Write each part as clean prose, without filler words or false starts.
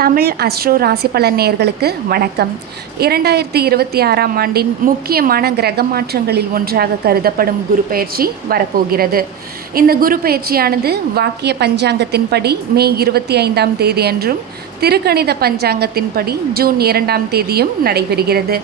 Tamil astro ராசி பலன் நேயர்களுக்கு வணக்கம். 2026ஆம் ஆண்டின் முக்கியமான கிரக மாற்றங்களில் ஒன்றாக கருதப்படும் குரு பெயர்ச்சி வரப்போகிறது. இந்த குரு பெயர்ச்சியானது வாக்கிய பஞ்சாங்கத்தின்படி மே 25ஆம் தேதி அன்றும், திருக்கணித பஞ்சாங்கத்தின்படி ஜூன் 2ஆம் தேதியும் நடைபெறுகிறது.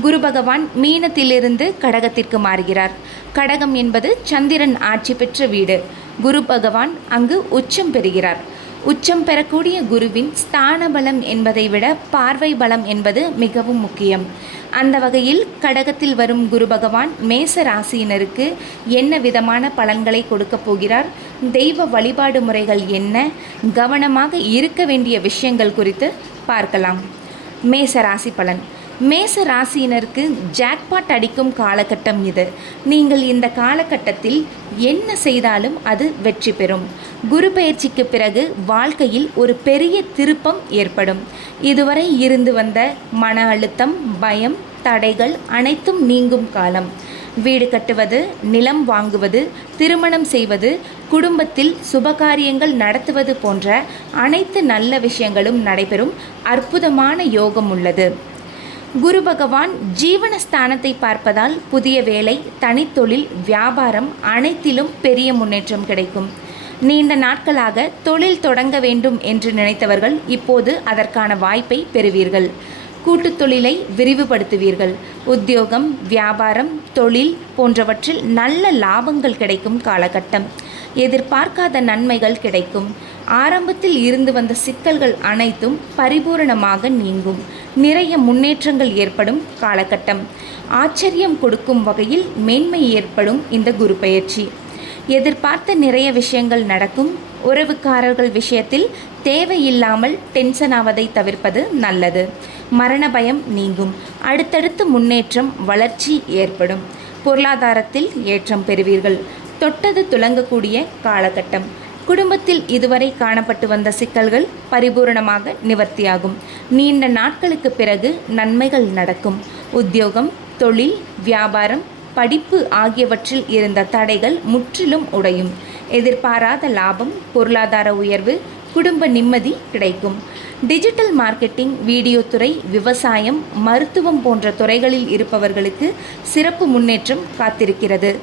குரு பகவான் மீனத்திலிருந்து கடகத்திற்கு மாறுகிறார். கடகம் என்பது சந்திரன் ஆட்சி பெற்ற வீடு. குரு பகவான் அங்கு உச்சம் பெறுகிறார். உச்சம் பெறக்கூடிய குருவின் ஸ்தான பலம் என்பதை விட பார்வை பலம் என்பது மிகவும் முக்கியம். அந்த வகையில் கடகத்தில் வரும் குரு பகவான் மேச ராசியினருக்கு என்ன விதமான பலன்களை கொடுக்கப் போகிறார், தெய்வ வழிபாடு முறைகள் என்ன, கவனமாக இருக்க வேண்டிய விஷயங்கள் குறித்து பார்க்கலாம். மேச ராசி பலன். மேச ராசியினருக்கு ஜாக்பாட் அடிக்கும் காலகட்டம் இது. நீங்கள் இந்த காலகட்டத்தில் என்ன செய்தாலும் அது வெற்றி பெறும். குரு பெயர்ச்சிக்கு பிறகு வாழ்க்கையில் ஒரு பெரிய திருப்பம் ஏற்படும். இதுவரை இருந்து வந்த மன அழுத்தம், பயம், தடைகள் அனைத்தும் நீங்கும் காலம். வீடு கட்டுவது, நிலம் வாங்குவது, திருமணம் செய்வது, குடும்பத்தில் சுபகாரியங்கள் நடத்துவது போன்ற அனைத்து நல்ல விஷயங்களும் நடைபெறும் அற்புதமான யோகம் உள்ளது. குரு பகவான் ஜீவனஸ்தானத்தை பார்ப்பதால் புதிய வேலை, தனித்தொழில், வியாபாரம் அனைத்திலும் பெரிய முன்னேற்றம் கிடைக்கும். நீண்ட நாட்களாக தொழில் தொடங்க வேண்டும் என்று நினைத்தவர்கள் இப்போது அதற்கான வாய்ப்பை பெறுவீர்கள். கூட்டுத் தொழிலை விரிவுபடுத்துவீர்கள். உத்தியோகம், வியாபாரம், தொழில் போன்றவற்றில் நல்ல லாபங்கள் கிடைக்கும் காலகட்டம். எதிர்பார்க்காத நன்மைகள் கிடைக்கும். ஆரம்பத்தில் இருந்து வந்த சிக்கல்கள் அனைத்தும் பரிபூரணமாக நீங்கும். நிறைய முன்னேற்றங்கள் ஏற்படும் காலகட்டம். ஆச்சரியம் கொடுக்கும் வகையில் மேன்மை ஏற்படும் இந்த குரு பெயர்ச்சி. எதிர்பார்த்த நிறைய விஷயங்கள் நடக்கும். உறவுக்காரர்கள் விஷயத்தில் தேவையில்லாமல் டென்ஷன் ஆவதை தவிர்ப்பது நல்லது. மரண பயம் நீங்கும். அடுத்தடுத்து முன்னேற்றம், வளர்ச்சி ஏற்படும். பொருளாதாரத்தில் ஏற்றம் பெறுவீர்கள். தொட்டது துலங்கக்கூடிய காலகட்டம். குடும்பத்தில் இதுவரை காணப்பட்டு வந்த சிக்கல்கள் பரிபூரணமாக நிவர்த்தியாகும். நீண்ட நாட்களுக்கு பிறகு நன்மைகள் நடக்கும். உத்தியோகம், தொழில், வியாபாரம், படிப்பு ஆகியவற்றில் இருந்த தடைகள் முற்றிலும் உடையும். எதிர்பாராத லாபம், பொருளாதார உயர்வு, குடும்ப நிம்மதி கிடைக்கும். டிஜிட்டல் மார்க்கெட்டிங், வீடியோ துறை, விவசாயம், மருத்துவம் போன்ற துறைகளில் இருப்பவர்களுக்கு சிறப்பு முன்னேற்றம் காத்திருக்கிறது.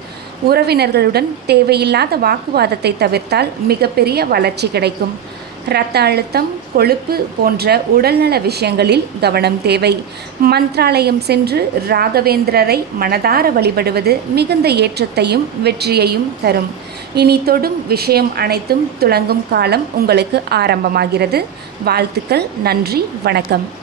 உறவினர்களுடன் தேவையில்லாத வாக்குவாதத்தை தவிர்த்தால் மிகப்பெரிய வளர்ச்சி கிடைக்கும். இரத்த அழுத்தம், கொழுப்பு போன்ற உடல்நல விஷயங்களில் கவனம் தேவை. மந்த்ராலயம் சென்று ராகவேந்திரரை மனதார வழிபடுவது மிகுந்த ஏற்றத்தையும் வெற்றியையும் தரும். இனி தொடும் விஷயம் அனைத்தும் துலங்கும் காலம் உங்களுக்கு ஆரம்பமாகிறது. வாழ்த்துக்கள். நன்றி. வணக்கம்.